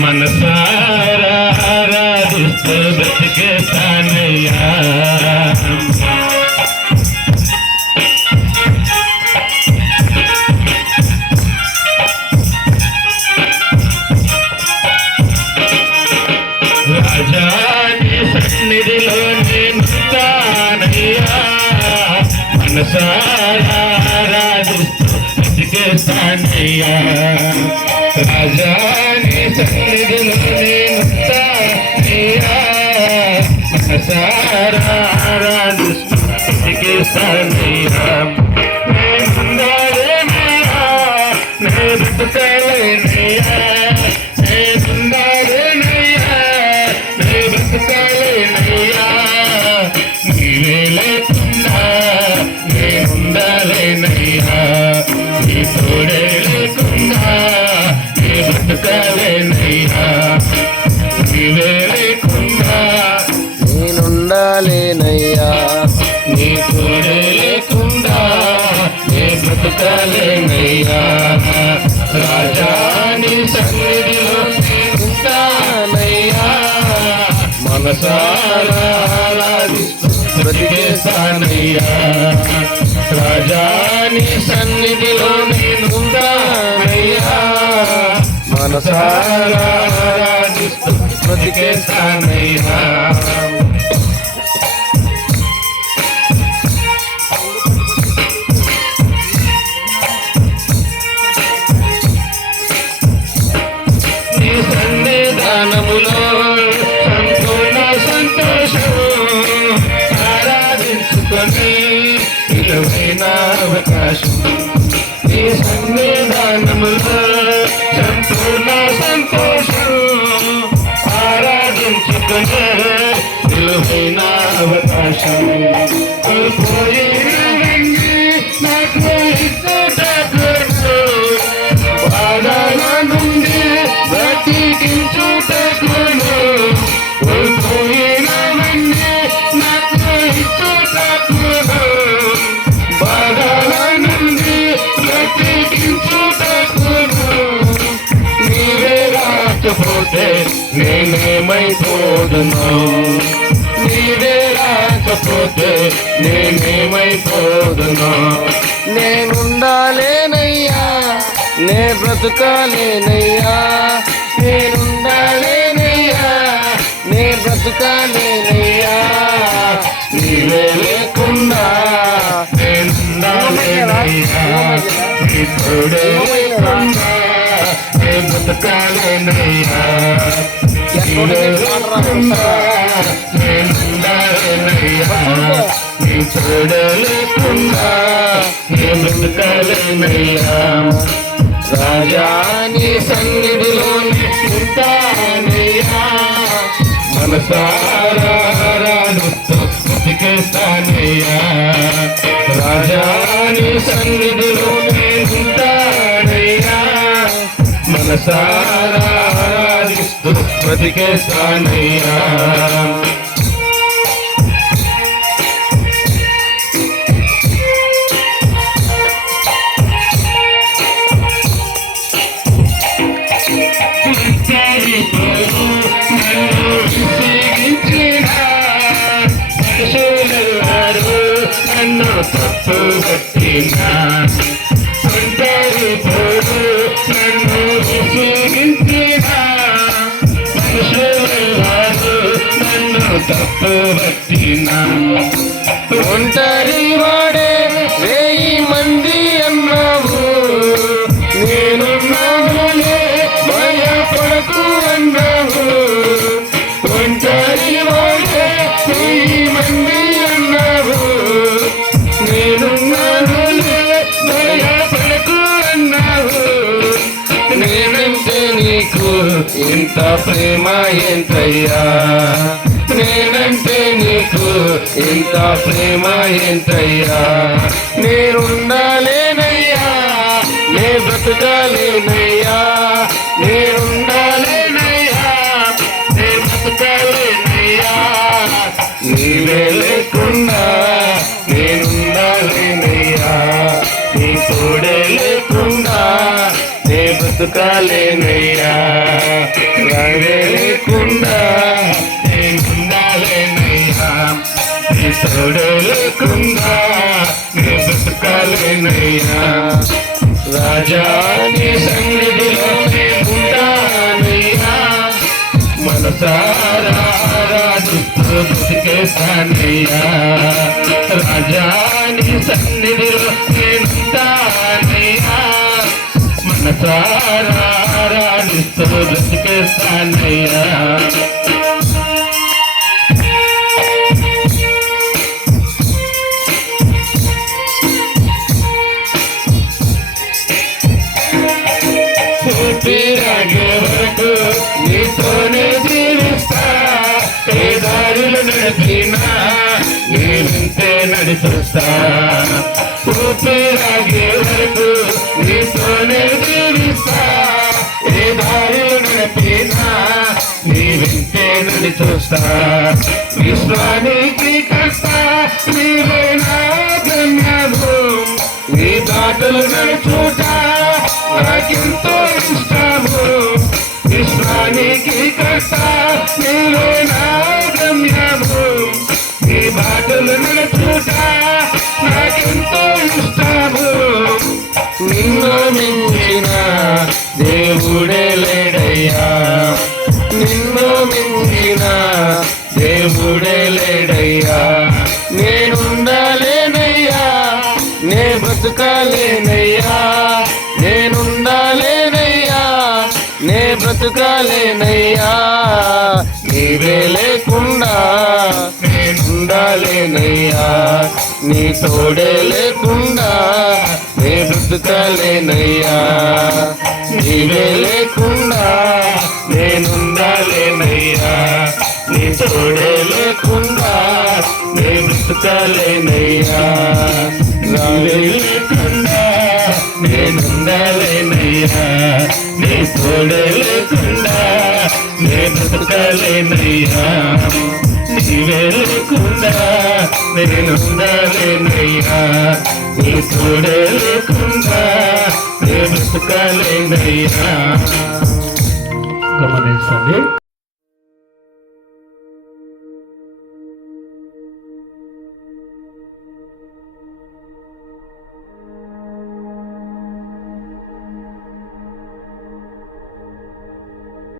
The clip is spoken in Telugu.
మనసారా ఆరాధిస్తూ బ్రతికేస్తానయ్యా. రాజాని సన్నిధిలో నేనుంటానయ్యా. మనసారా ఆరాధిస్తూ బ్రతికేస్తానయ్యా. రాజాని సన్నిధిలో నేనుంటానయ్యా. మనసారా ఆరాధిస్తూ బ్రతికేస్తానయ్యా. నేనుండాలేనయ్యా, నేను బ్రతకాలేనయ్యా. నేనుండాలేనయ్యా, నేను బ్రతకాలేనయ్యా. నీవే లేకుండా నేనుండాలేనయ్యా. నీ తోడే లేకుండా నీ బ్రతకాలేనయ్యా. నీవే లేకుండా నేనుండాలేనయ్యా. నీ తోడే లేకుండా నీ బ్రతకాలేనయ్యా. రాజా నీ సన్నిధిలో ఉంటానయ్యా. మనసారా ఆరాధిస్తూ బ్రతికేస్తానయ్యా. రాజా నీ సన్నిధిలో నేనుంటానయ్యా. మనసారా ఆరాధిస్తూ బ్రతికేస్తానయ్యా. నీ సన్నిధానములో సంపూర్ణ సంతోషం ఆరాధించుకొని విలువైన అవకాశం. నీ సన్నిధానములో సంపూర్ణ సంతోషం ఆరాధించుకొని విలువైన అవకాశం. కోల్పోయినవన్నీ నాకు ఇచ్చుటకును, బాధల నుండి బ్రతికించుటకును. కోల్పోయినవన్నీ నాకు ఇచ్చుటకును, బాధల నుండి బ్రతికించుటకును. నీవే రాకపోతే నేనేమైపోదును, నీవే రాకపోతే నేనేమైపోదును. నేనుండాలేనయ్యా, నే బ్రతుకాలేనయ్యా. నేనుండాలేనయ్యా, నే బ్రతుకాలేనయ్యా. నీవే లేకుండా నేనుండాలేనయ్యా. నీ తోడే లేకుండా నే బ్రతకాలేనయ్యా. నీవే లేకుండా నేనుండాలేనయ్యా. నీ తోడే లేకుండా నే బ్రతకాలేనయ్యా. రాజా నీ సన్నిధిలో ఉంటానయ్యా. మనసారా ఆరాధిస్తూ బ్రతికేస్తానయ్యా. రాజా నీ సన్నిధిలో ఉంటానయ్యా. మనసారా ఆరాధిస్తూ బ్రతికేస్తానయ్యా. నన్ను తప్పు పట్టినా ఒంటరి పోడు నన్ను విసిగించినా. మనుషులు నన్ను తప్పు పట్టినా. ఒంటరి వాడే 1000 మంది అన్నావు, నేనున్నానులే భయపడకు అన్నావు. ఒంటరి వాడే 1000 మంది అన్నావు. నేనున్నానులే భయపడకు అన్నావు. నేనంటే నీకు ఇంత ప్రేమ ఎంతయ్యా. నేనంటే నీకు ఇంత ప్రేమ ఎంతయ్యా. నేనుండాలేనయ్యా, నే బ్రతకాలేనయ్యా. నేనుండాలేనయ్యా, నే బ్రతకాలేనయ్యా. నీవే లేకుండా నేనుండాలేనయ్యా. నీ తోడే లేకుండా నే బ్రతుకాలేనయ్యా రావే లేకుండా నేనుండాలేనయ్యా నీ తోడే లేకుండా నీ బ్రతుకాలేనయ్యా రాజా నీ సన్నిధిలో నేనుంటానయ్యా మనసారా ఆరాధిస్తూ బ్రతికేస్తానయ్యా రాజా నీ సన్నిధిలో నేనుంటానయ్యా మనసారా ఆరాధిస్తూ బ్రతికేస్తానయ్యా ఊపిరాగే వరకు నీతోనే జీవిస్తా ఏ దారిలో నడిపినా నీ వింటే నడిపిస్తా ఊపిరాగే వరకు నీతోనే జీవిస్తా ఏ దారిలో నడిపినా నీ వింటే నడిచూస్తా విశ్వానికి కర్త నీవే నా గమ్యము నీ బాటలు నడుచుట నాకెంతో ఇష్టము విశ్వానికి కర్త నీవే నా గమ్యము నీ బాటలు నడుచుట నాకెంతో ఇష్టము నిన్ను మించిన దేవుడే లేడయ్యా నిన్ను మించిన దేవుడే లేడయ్యా నేనుండాలేనయ్యా నే బ్రతుకాలేనయ్యా నేనుండాలేనయ్యా నే బ్రతుకాలేనయ్యా నీవే లేకుండా నేనుండాలేనయ్యా నీ తోడే లేకుండా నే బ్రతుకాలేనయ్యా నీవే లేకుండా నేనుండాలేనయ్యా నీ తోడే లేకుండా నే బ్రతుకాలేనయ్యా రావే లేకుండా నేనుండాలేనయ్యా నీ తోడే లేకుండా నే బ్రతుకాలేనయ్యా నీవే లేకుండా నేనుండాలేనయ్యా నీ తోడే లేకుండా నే బ్రతుకాలేనయ్యా గమనించండి.